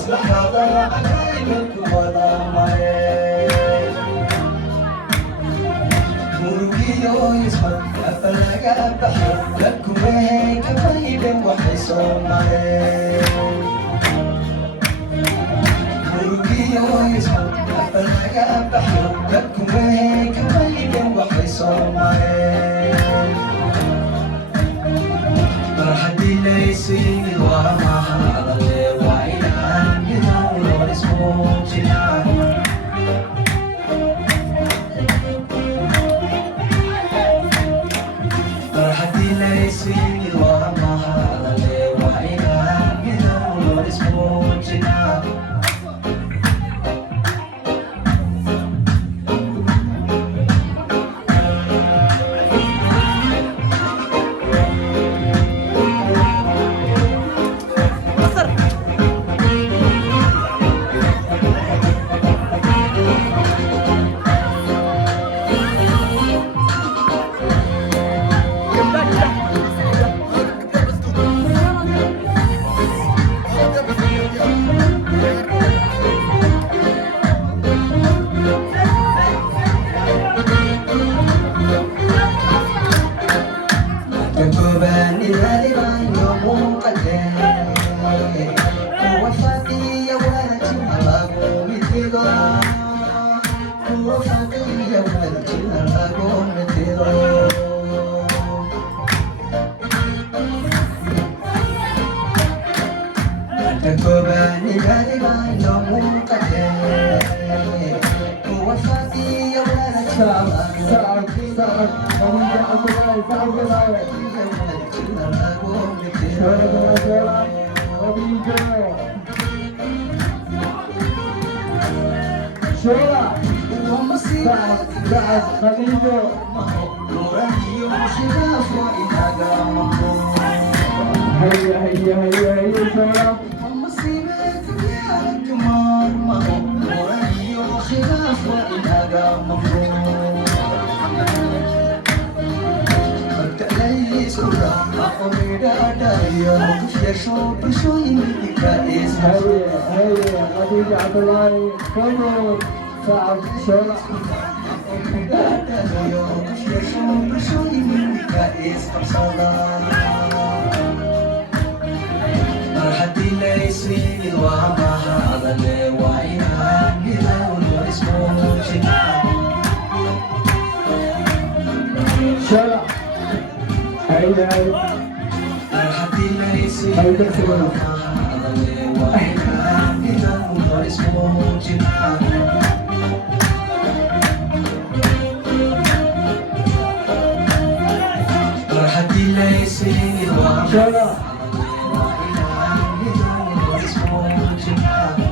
maskaxdaada caqaygalku wada maray murugiyo ismarkaba laga baxo lakumehe kamaydan waxay soo mareen murugiyo ismarkaba laga baxo lakumehe kamaydan waxay soo mareen farxadii laysiini waa mahadale waa inaan midowno ismuujinaa farxadii laysiini waa mahadale waa inaan midowno ismuujinaa شولا بعد خليجو هيا شولا هيا خديجة عبد الله كونوا صعب شولا فرحتي ليسيني ومهادلي وإنان بدون اسمه شولا هيا فرحتي ليسيني ومهادلي وإنان بدون اسمه فرحتي ليسيني ومهادلي